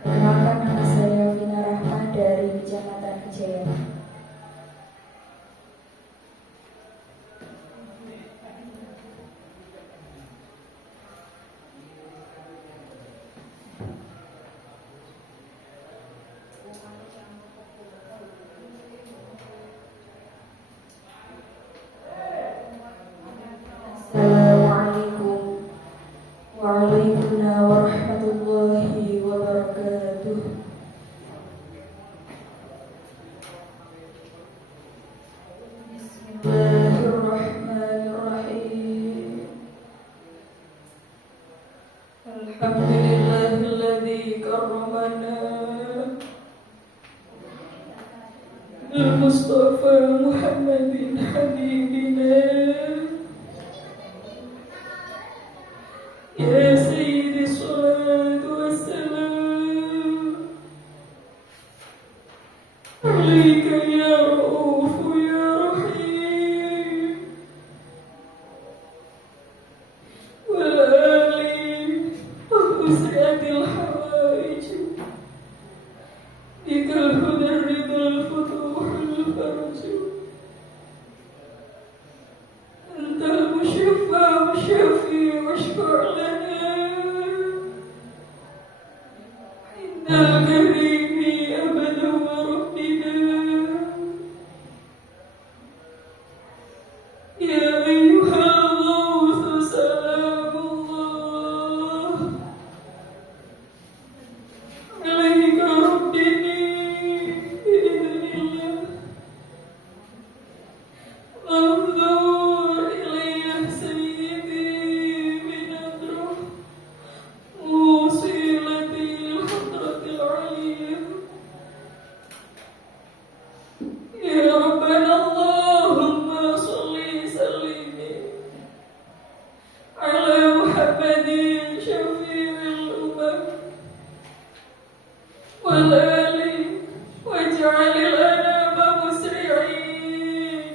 Perkenalkan, nama saya Vina Rahma dari Kecamatan Kejayaan. Assalamualaikum warahmatullahi wabarakatuh. Bismillahirrahmanirrahim. Alhamdulillahilladzi karramana bil Mustafa Muhammadin habibina. Ya Sayyidi salatu wassalam alaika ya Ra'ufu ya Rahim wal ali wa husyatil hawaij bikal hudar ridal futuhul farj antal mushaffa wa syafi wa syfa' الكريم أبدا وربنا يا أيها الغوث سلام الله عليك ربني بإذن الله انظر إلي سيدي بنظرة موصلتي للحضرة العليا يا ربنا اللهم صل سلم على محمد شفيع الأمم والآل واجعل الأنام مسرعين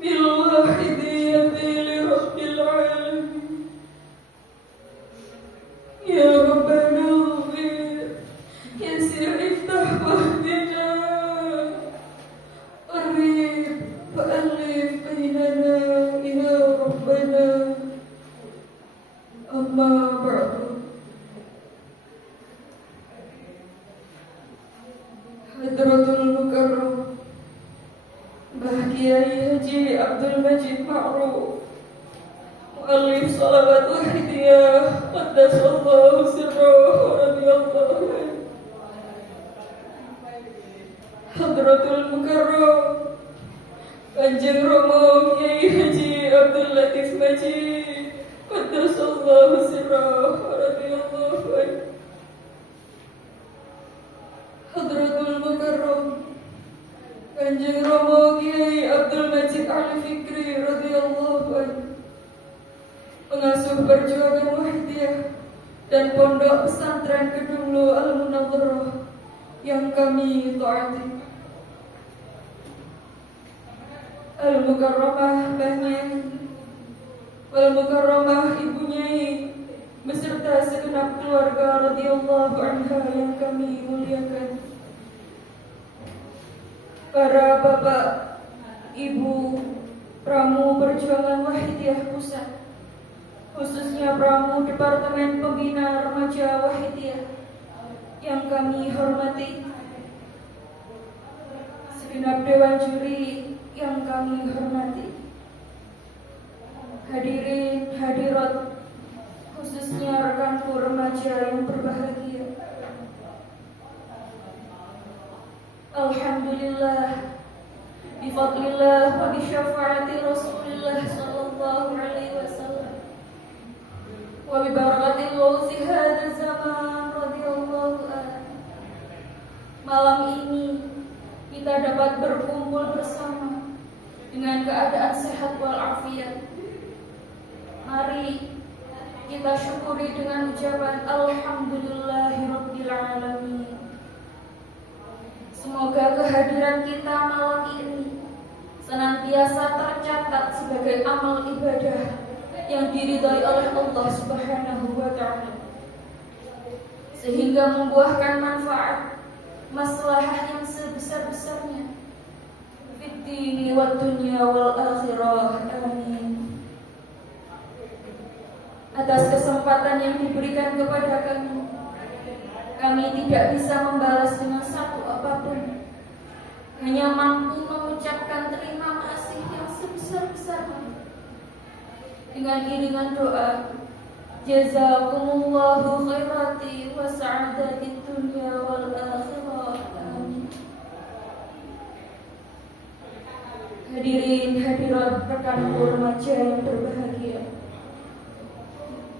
بالواحدية لرب العالمين يا ربنا اغفر يسر افتح واهدنا قرب وألف بيننا يا ربنا أما بعد Hadratul Mukarram Mbah Kiai Haji Abdul Majid Ma'ruf muallif salawat wahidiyah qaddasallahu sirrahu radhiyallahu anhu. Hadratul Mukarram Kanjeng Romo Kiai Haji Abdul Latif Majid qaddasallahu sirrahu radhiyallahu anhu. Hadratul Mukarram Kanjeng Romo Kiai Abdul Majid Al-Fikri radhiyallahu anhu, pengasuh perjuangan Wahidiyah dan pondok pesantren Kedunglo Al-Munawwarah yang kami taati. Al-Mukarramah Mbah Nyai, Wal-Mukarramah Ibu Nyai beserta segenap keluarga radhiyallahu anha yang kami muliakan. Para bapak, ibu, pramu perjuangan Wahidiyah Pusat, khususnya pramu Departemen Pembina Remaja Wahidiyah yang kami hormati, segenap dewan juri yang kami hormati, hadirin hadirat, khususnya rekanku remaja yang berbahagia. Alhamdulillah, bifadlillah wa bisyafaati Rasulillah sallallahu alaihi wasallam wa bibarakatil ghausi hadza zaman radhiyallahu anhu. Malam ini kita dapat berkumpul bersama dengan keadaan sehat walafiat. Mari kita syukuri dengan ucapan alhamdulillahirabbil alamin. Semoga kehadiran kita malam ini senantiasa tercatat sebagai amal ibadah yang diridhai oleh Allah Subhanahu wa taala. sehingga membuahkan manfaat maslahah yang sebesar-besarnya fid dini wad dunya wal akhirah. Amin. Atas kesempatan yang diberikan kepada kami tidak bisa membalas dengan satu apapun, hanya mampu mengucapkan terima kasih yang sebesar-besarnya dengan iringan doa, jazakumullahu khairati wa sa'adatid dunya wal akhirah. Amin. Hadirin hadirat rekan remaja yang berbahagia,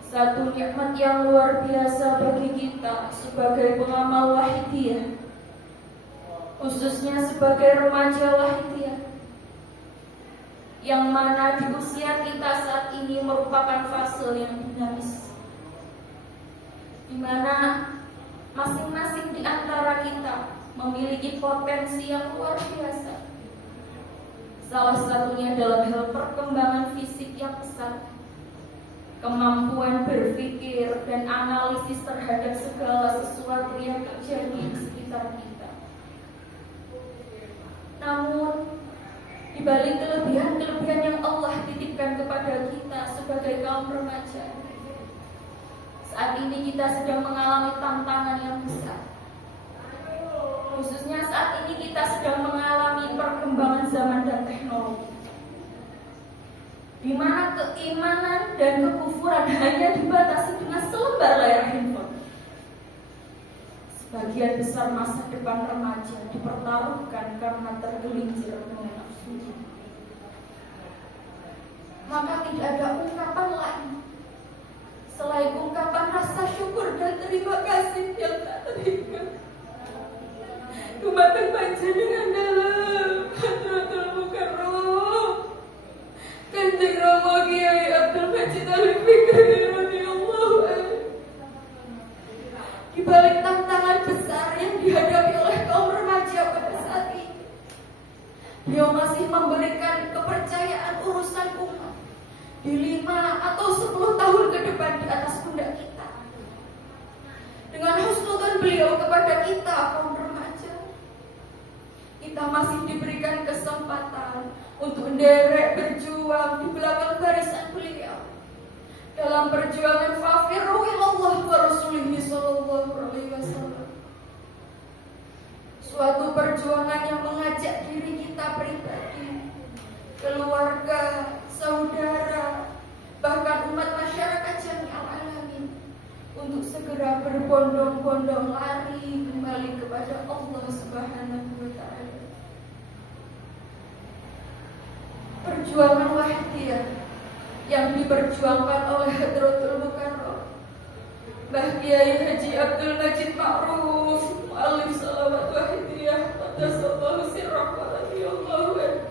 satu nikmat yang luar biasa bagi kita sebagai pengamal wahidiyah, khususnya sebagai remaja wahidiyah, yang mana di usia kita saat ini merupakan fase yang dinamis, di mana masing-masing di antara kita memiliki potensi yang luar biasa. Salah satunya dalam hal perkembangan fisik yang pesat, kemampuan berpikir dan analisis terhadap segala sesuatu yang terjadi di sekitar kita. Namun, di balik kelebihan-kelebihan yang Allah titipkan kepada kita sebagai kaum remaja, saat ini kita sedang mengalami tantangan yang besar. Khususnya saat ini kita sedang mengalami perkembangan zaman dan teknologi, di mana keimanan dan kekufuran hanya dibatasi dengan selembar layar handphone. Sebagian besar masa depan remaja dipertaruhkan karena tergelincir dengan nafsu. Maka tidak ada ungkapan lain selain ungkapan rasa syukur dan terima kasih yang tak terhingga dumateng panjenengan dalam Hadratul Mukarram Kanjeng Rama Kiai Abdul Majid Al-Fikri radhiyallahu anhu. Di balik tantangan besar yang dihadapi oleh kaum remaja pada saat ini, beliau masih memberikan kepercayaan urusan umat di 5 atau 10 tahun ke depan di atas pundak kita. Dengan husnudzon beliau kepada kita kaum remaja, kita masih diberikan kesempatan untuk menderek berjuang di belakang barisan beliau dalam perjuangan fafirru ilallah wa rasulihi sallallahu alaihi wasallam. Suatu perjuangan yang mengajak diri kita pribadi, keluarga, saudara, bahkan umat masyarakat jami'al alamin untuk segera berbondong-bondong lari kembali kepada Allah Subhanahu wa ta'ala. Perjuangan wahidiyah yang diperjuangkan oleh Hadratul Mukarram Mbah Kiai Haji Abdul Majid Ma'ruf mu'allif salawat wahidiyah qaddasallahu sirrahu radhiyallahu anhu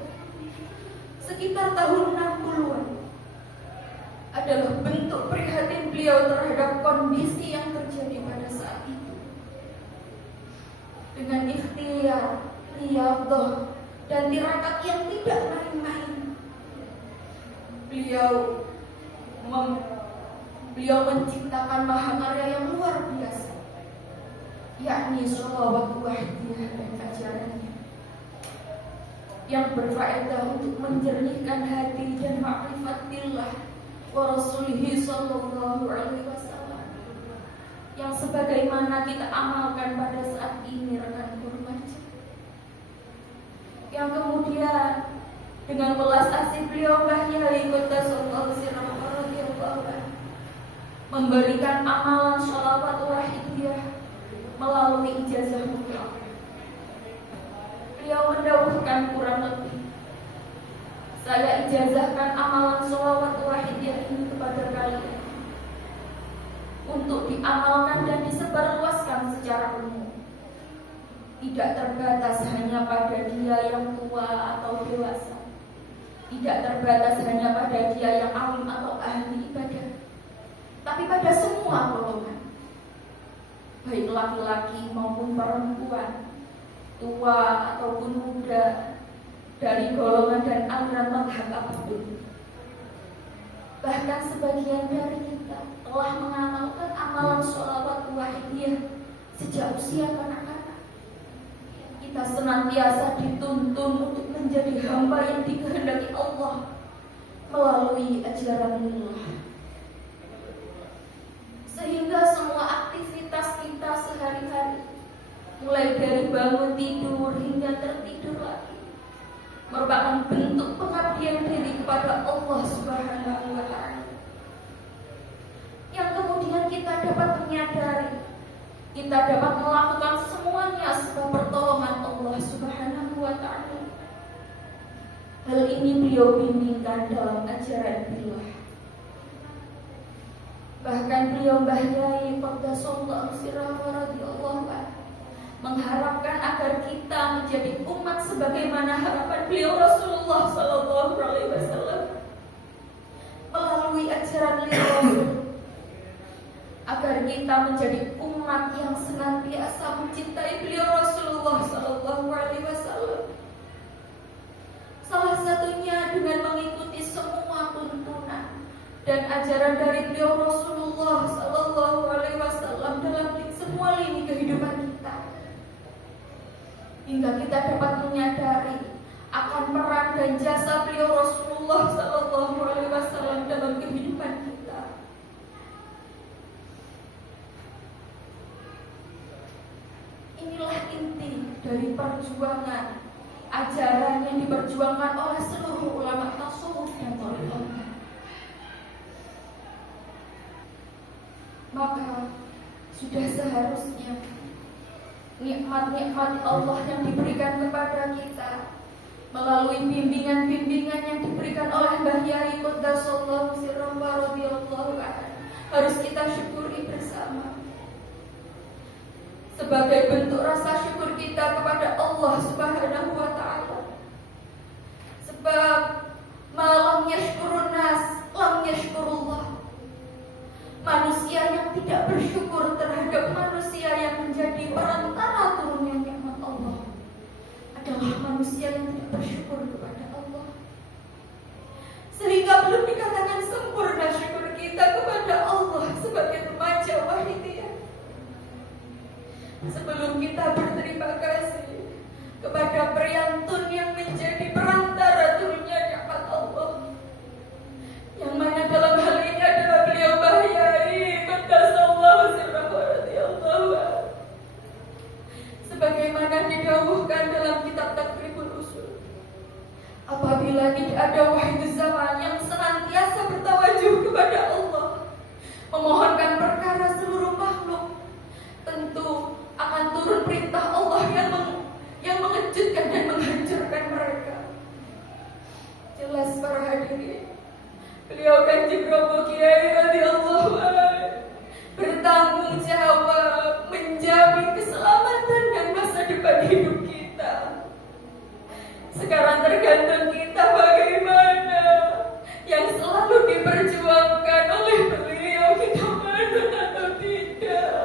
sekitar tahun 60-an adalah bentuk prihatin beliau terhadap kondisi yang terjadi pada saat itu. Dengan ikhtiar, riyadhah, dan tirakat yang tidak main-main, beliau menciptakan mahakarya yang luar biasa, yakni sholawat wahidiyah dan ajarannya, yang berfaedah untuk menjernihkan hati dan makrifat billah wa rasulihi sallallahu alaihi wasallam, yang sebagaimana kita amalkan pada saat ini rekan remaja, yang kemudian dengan belas asih beliau Mbah Yai qaddasallahu sirrahu radhiyallahu anhu memberikan amalan sholawat wahidiyah melalui ijazah mutlak. Beliau mendawuhkan kurang lebih, saya ijazahkan amalan sholawat wahidiyah ini kepada kalian untuk diamalkan dan disebarluaskan secara umum, tidak terbatas hanya pada dia yang tua atau dewasa, tidak terbatas hanya pada dia yang alim atau ahli ibadah, tapi pada semua golongan, baik laki-laki maupun perempuan, tua ataupun muda, dari golongan dan aliran mazhab apapun. Bahkan sebagian dari kita telah mengamalkan amalan sholawat wahidiyah sejak usia kanak-kanak. Kita senantiasa dituntun untuk menjadi hamba yang dikehendaki Allah melalui ajaran Allah. Sehingga semua aktivitas kita sehari-hari, mulai dari bangun tidur hingga tertidur lagi, merupakan bentuk pengabdian diri kepada Allah Subhanahu wa Ta'ala. Yang kemudian kita dapat menyadari, kita dapat melakukan semuanya sebab pertolongan Allah Subhanahu wa Ta'ala. Hal ini beliau bimbingkan dalam ajaran beliau. Bahkan beliau Mbah Yai Qaddasallahu sirrahu radhiyallahu anhu mengharapkan agar kita menjadi umat sebagaimana harapan beliau Rasulullah sallallahu alaihi wasallam melalui ajaran beliau, agar kita menjadi umat yang senantiasa mencintai beliau Rasulullah sallallahu alaihi wasallam. Salah satunya dengan mengikuti semua tuntunan dan ajaran dari beliau Rasulullah sallallahu alaihi wasallam dalam semua lini kehidupan kita, hingga kita dapat menyadari akan peran dan jasa beliau Rasulullah sallallahu alaihi wasallam dalam kehidupan kita. Inilah inti dari perjuangan ajaran yang diperjuangkan oleh seluruh ulama tasawuf dan thariqah. Maka sudah seharusnya nikmat-nikmat Allah yang diberikan kepada kita melalui bimbingan-bimbingan yang diberikan oleh Mbah Yai Qaddasallahu sirrahu radhiyallahu anhu harus kita syukuri bersama, sebagai bentuk rasa syukur kita kepada Allah Subhanahu wa Ta'ala. Sebab malam yashkurun nas lam yashkurullah. Manusia yang tidak bersyukur terhadap manusia yang menjadi perantara turunnya nikmat Allah adalah manusia yang tidak bersyukur kepada Allah. Sehingga belum dikatakan sempurna syukur kita kepada Allah sebagai remaja wahidiyah. Sebelum kita berterima kasih kepada periantun yang menjadi perantara turunnya nikmat Allah, yang mana dalam hal ini adalah beliau Mbah Yai Qaddasallahu sirrahu radhiyallahu anhu, sebagaimana didhawuhkan dalam kitab Taqribul Usul, apabila tidak ada wahid zaman yang senantiasa bertawajuh kepada Allah, memohonkan perkara seluruh makhluk, tentu akan turun perintah Allah yang mengejutkan dan menghancurkan mereka. Jelas para hadirin, beliau Kanjeng Romo Kiai radhiyallahu anhu bertanggung jawab menjamin keselamatan dan masa depan hidup kita. Sekarang tergantung kita bagaimana, yang selalu diperjuangkan oleh beliau kita manut atau tidak.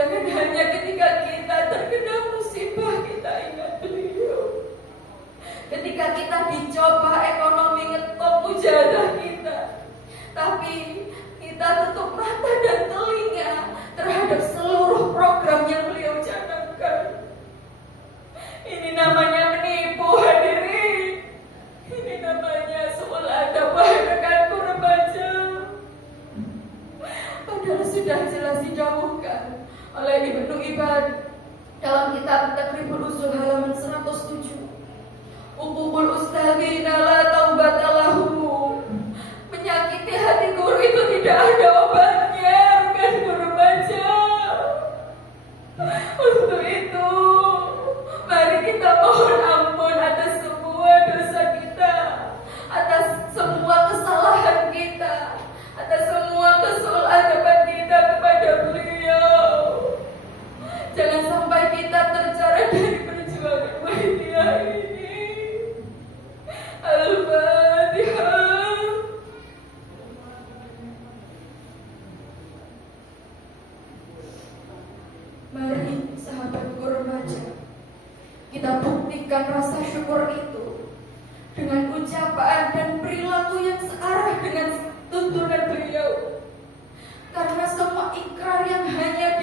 Jangan hanya ketika kita terkena musibah kita ingat beliau. Ketika kita dicoba ekonomi ngetop mujahadah kita, tapi kita tutup mata dan telinga terhadap seluruh program yang beliau canangkan. Ini namanya menipu hadirin. Ini namanya seolah ada wahai rekanku remaja. Padahal sudah jelas didhawuhkan oleh Ibnu Ibad dalam kitab Taqribul Usul halaman 107. Uqubul ustadzina la taubata lahum. Menyakiti hati guru itu tidak ada obatnya, rekan guru remaja. Untuk itu, mari kita mohon ampun atas semua dosa kita, atas semua kesalahan kita, atas semua kesalahan kita kepada beliau. Jangan sampai kita tercoreng dari perjuangan wahidiyah ini. Al-Fatihah. Mari sahabatku remaja, kita buktikan rasa syukur itu dengan ucapan dan perilaku yang searah dengan tuntunan beliau. Karena semua ikrar yang hanya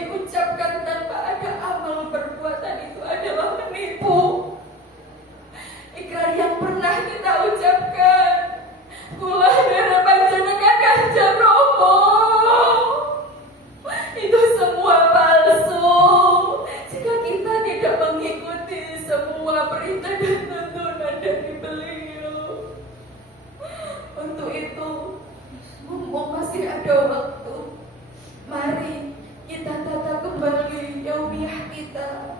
ada waktu, mari kita tata kembali yaumiyah kita,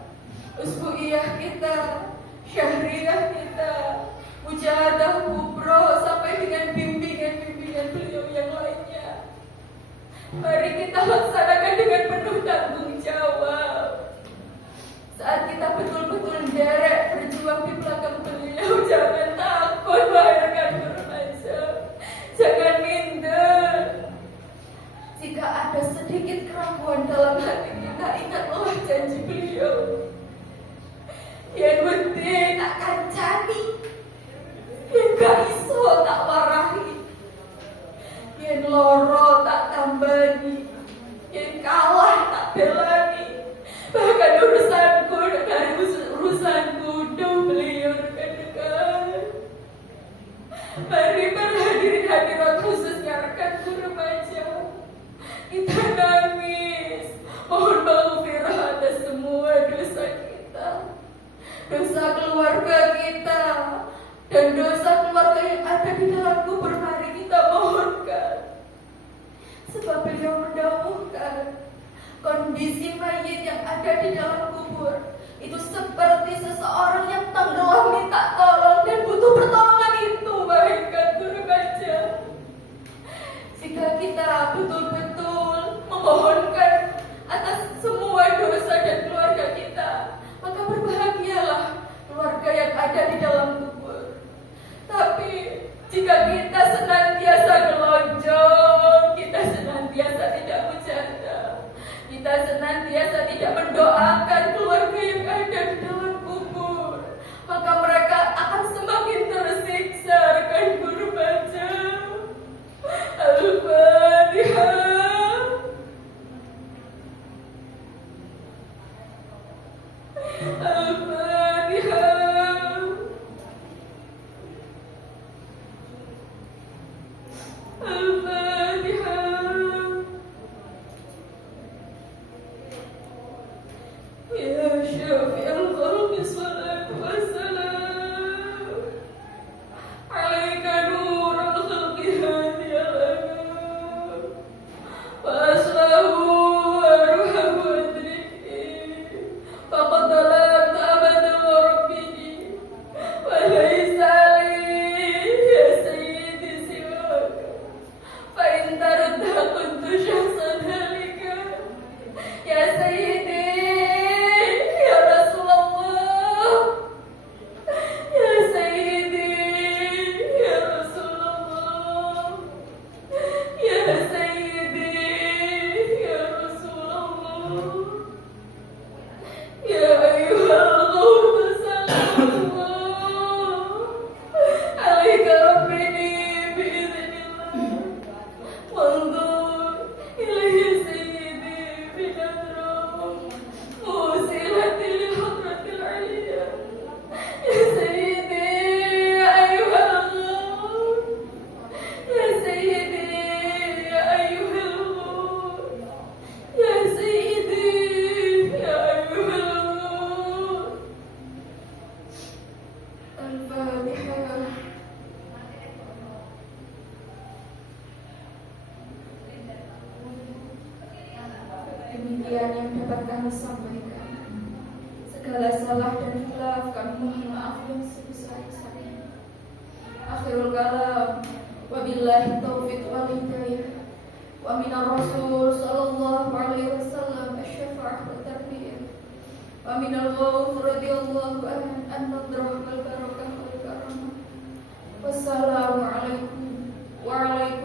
usbu'iyah kita, syahriyah kita, mujahadah kubro, sampai dengan bimbingan-bimbingan beliau yang lainnya. Mari kita laksanakan dengan penuh tanggung jawab. Saat kita betul-betul derek berjuang di belakang beliau, jangan takut melahirkan remaja, jangan minder. Jika ada sedikit keraguan dalam hati kita, ingatlah janji beliau. Yen wedi tak kancani, yen gak iso tak warahi, yen loro tak tambani, yen kalah tak belani. Bahkan urusanku dari urusanku beliau dekat-dekat. Mari para hadirin hadirat khususnya rekanku remaja, kita nangis mohon maghfirah atas semua dosa kita, dosa keluarga kita, dan dosa keluarga yang ada di dalam kubur. Mari kita mohonkan, sebab beliau mendahulukan kondisi mayit yang ada di dalam kubur itu seperti seseorang yang tenggelam minta tolong dan butuh pertolongan itu. Baikkan remaja, jika kita betul-betul memohonkan atas semua dosa dan keluarga kita, maka berbahagialah keluarga yang ada di dalam kubur. Tapi jika kita senantiasa gelonjong, kita senantiasa tidak bercanda, kita senantiasa tidak mendoakan keluarga yang ada di dalam kubur, maka mereka akan semakin tersiksa. Rekan guru baca Al-Fatihah. Al-Fatihah. Al-Fatihah. Ya Syafi'al Khalqi salatu wassalam alaika nurul khalqi hadiyal anam wa aslahu wa ruhamu adriki faqad dalamta abada wa rabbini wa laysa li ya sayyidi siwaka fa in tarudda kuntu syahsan halika ya sayyidi Demikian yang dapat kami sampaikan. Segala salah dan khilaf kami mohon maaf yang sebesar-besarnya. Akhirul kalam, wabillahi taufiq wal hidayah. Wa minar rasul sallallahu alaihi wasallam asy-syafa'ah wa tarbiyah. Wa minal ghauf radhiyallahu anhu an-nadrah wal barakah wal karamah. Wassalamu alaikum wa alaikum